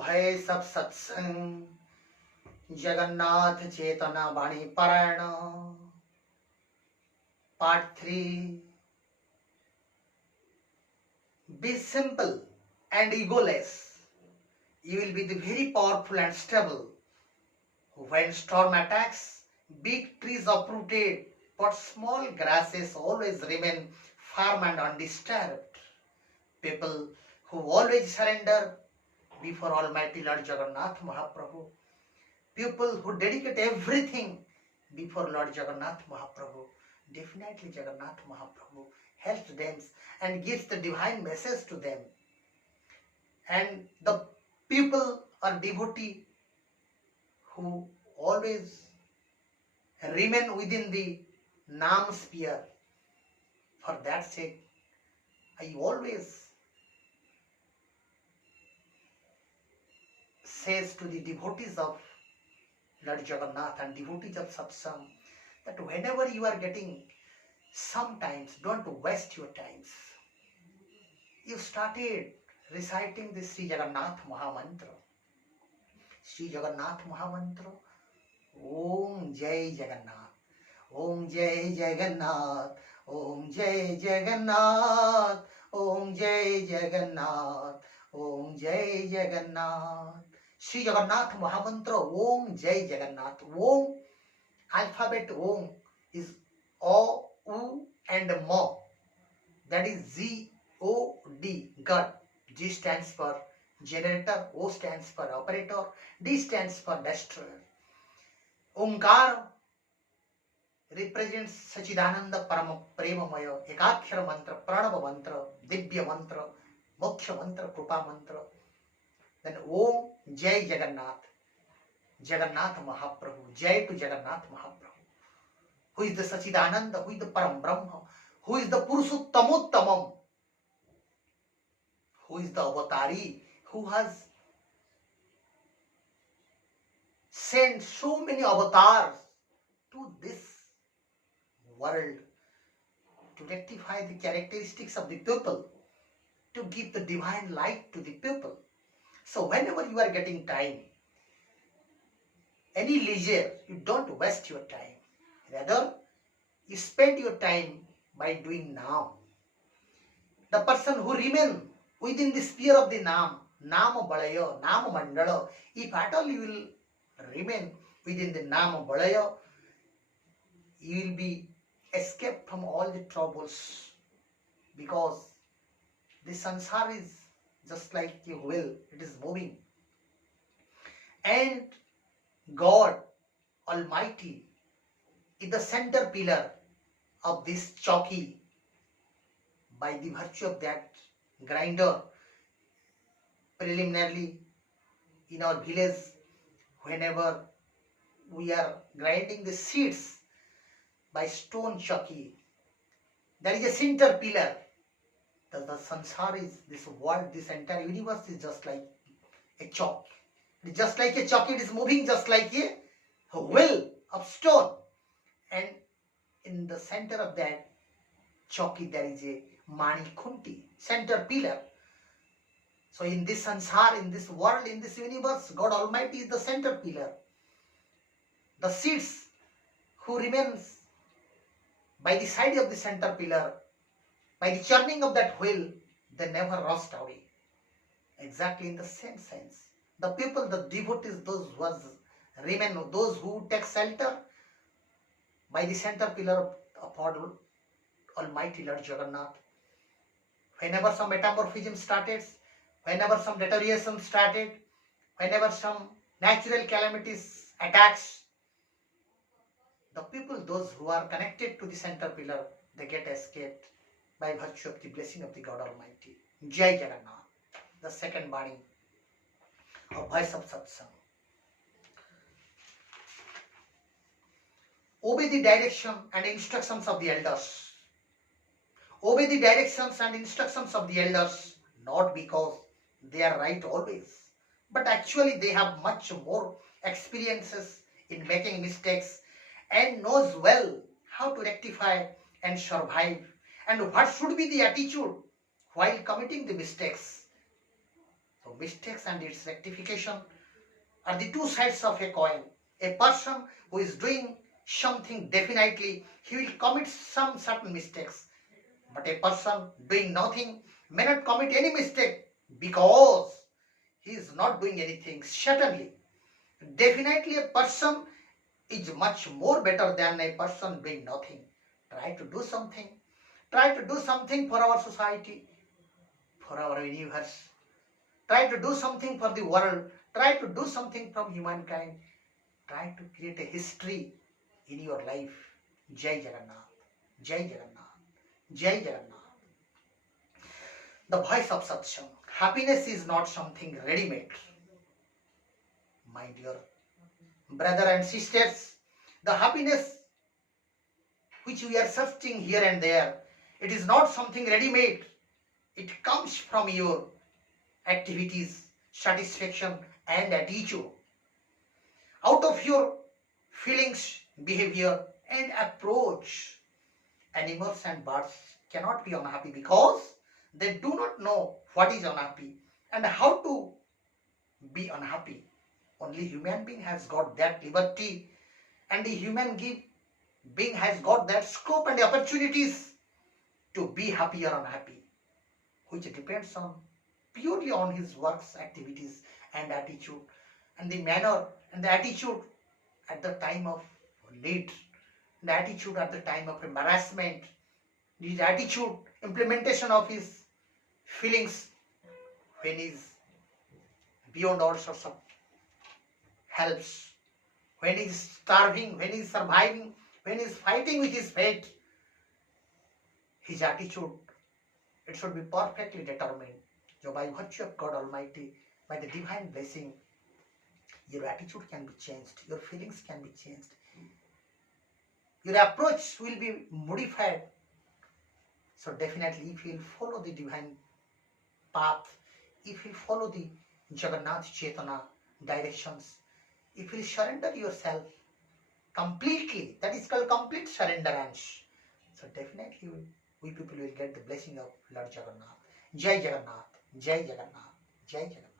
भय सब सत्संग जगन्नाथ चेतना वाणी पारायण Part-3. Be simple and egoless. You will be the very powerful and stable. When storm attacks, big trees uprooted, but small grasses always remain firm and undisturbed. People who always surrender before Almighty Lord Jagannath Mahaprabhu. People who dedicate everything before Lord Jagannath Mahaprabhu. Definitely Jagannath Mahaprabhu helps them and gives the divine message to them. And the people or devotee who always remain within the Nam sphere. For that sake, I always says to the devotees of Lord Jagannath and devotees of Satsang that whenever you are getting sometimes, don't waste your times. You started reciting the Sri Jagannath Mahamantra. Sri Jagannath Mahamantra. Om Jai Jagannath. Om Jai Jagannath. Om Jai Jagannath. Om Jai Jagannath. Om Jai Jagannath. Sri Jagannath Mahamantra. Om Jai Jagannath. Om, alphabet Om is O, U and Ma. That is G-O-D, God. G stands for generator, O stands for operator, D stands for destroyer. Omkar represents Sachidananda Parama Premamaya, Ekakshara Mantra, Pranava Mantra, Dibya Mantra, Moksha Mantra, Krupa Mantra. Then Om Jai Jagannath, Jagannath Mahaprabhu, Jai to Jagannath Mahaprabhu, who is the Sachidananda, who is the Param Brahma, who is the Purushottamottamam, who is the Avatari, who has sent so many avatars to this world to rectify the characteristics of the people, to give the divine light to the people. So whenever you are getting time, any leisure, you don't waste your time. Rather, you spend your time by doing Nam. The person who remains within the sphere of the Nam, Nama Balaya, Nama Mandala, if at all you will remain within the Nama Balaya, you will be escaped from all the troubles, because the sansar is just like a wheel, it is moving. And God Almighty is the center pillar of this chowki. By the virtue of that grinder, preliminarily in our village, whenever we are grinding the seeds by stone chowki, there is a center pillar. The sansar is this world, this entire universe is just like a chalk. Just like a chalk, it is moving just like a wheel of stone. And in the center of that chowki, there is a Mani Kunti, center pillar. So in this sansar, in this world, in this universe, God Almighty is the center pillar. The seeds who remains by the side of the center pillar, by the churning of that wheel, they never rust away. Exactly in the same sense, the people, the devotees, those who remain, those who take shelter by the center pillar of Almighty Lord Jagannath, whenever some metamorphism started, whenever some deterioration started, whenever some natural calamities attacks, the people, those who are connected to the center pillar, they get escaped by virtue of the blessing of the God Almighty. Jai Jagannath, the second body of voice of Satsang. Obey the direction and instructions of the elders. Obey the directions and instructions of the elders, not because they are right always, but actually they have much more experiences in making mistakes and knows well how to rectify and survive, and what should be the attitude while committing the mistakes. So So mistakes and its rectification are the two sides of a coin. A person who is doing something, definitely he will commit some certain mistakes. But a person doing nothing may not commit any mistake because he is not doing anything. Certainly, definitely a person is much more better than a person doing nothing. Try to do something. Try to do something for our society, for our universe. Try to do something for the world. Try to do something from humankind. Try to create a history in your life. Jai Jagannath. Jai Jagannath. Jai Jagannath. The voice of Satsang. Happiness is not something ready-made. My dear brother and sisters, the happiness which we are searching here and there, it is not something ready-made. It comes from your activities, satisfaction and attitude. Out of your feelings, behavior and approach. Animals and birds cannot be unhappy because they do not know what is unhappy and how to be unhappy. Only human being has got that liberty, and the human being has got that scope and opportunities to be happy or unhappy, which depends on purely on his works, activities and attitude, and the manner and the attitude at the time of need, the attitude at the time of embarrassment, his attitude, implementation of his feelings when he is beyond all sorts of helps, when he is starving, when he is surviving, when he is fighting with his fate. His attitude, it should be perfectly determined. So by virtue of God Almighty, by the divine blessing, your attitude can be changed, your feelings can be changed, your approach will be modified. So definitely if you will follow the divine path, if you follow the Jagannath Chetana directions, if you surrender yourself completely, that is called complete surrenderance. So definitely we people will get the blessing of Lord Jagannath. Jai Jagannath, Jai Jagannath, Jai Jagannath.